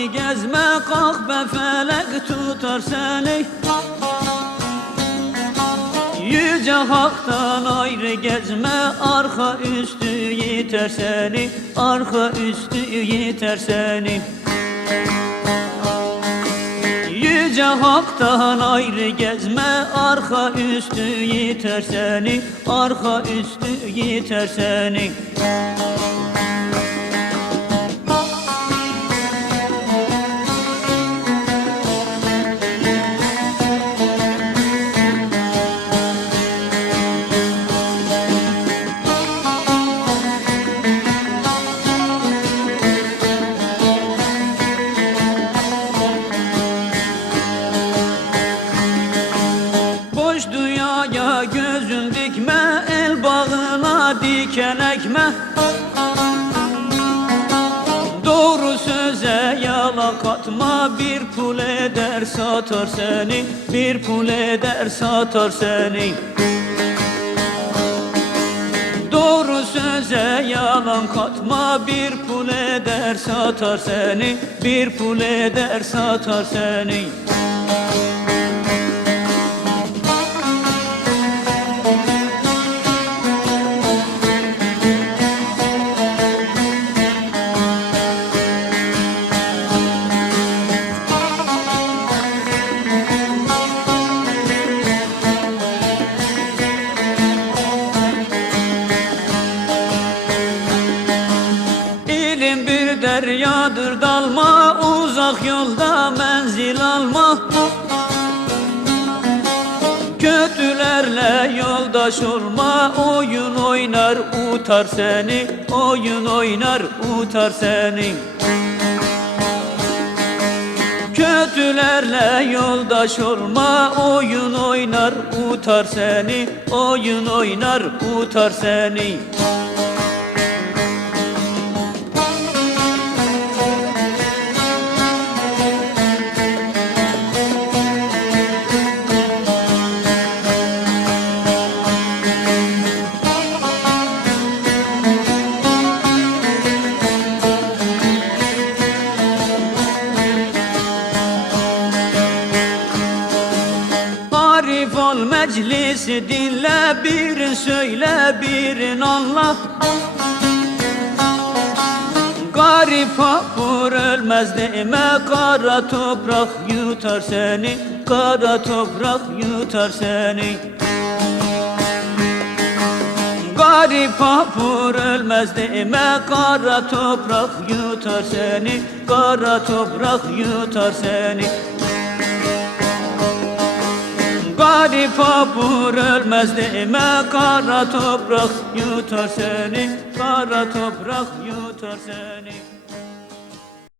Havayı gezme kalk be felek tutar seni. Yüce haktan ayrı gezme arka üstü yeter seni. Arka üstü yeter seni. Yüce haktan ayrı gezme arka üstü yeter seni. Arka üstü yeter seni dünyaya gözün dikme El bağına diken ekme Doğru söze yalan katma Bir pul eder satar seni. Bir pul eder satar seni. Doğru söze yalan katma Bir pul eder satar seni. Bir pul eder satar seni deryadır dalma Uzak yolda menzil alma. Kötülerle yoldaş olma Oyun oynar utar seni. Oyun oynar utar seni. Kötülerle yoldaş olma Oyun oynar utar seni. Oyun oynar utar seni meclisi dinle birin söyle birin anla. Garip hapur ölmez deme kara toprak yutar seni Kara toprak yutar seni. Garip hapur ölmez deme kara toprak yutar seni Kara toprak yutar seni Garip hapur ölmez deme Kara toprak yutar seni Kara toprak yutar seni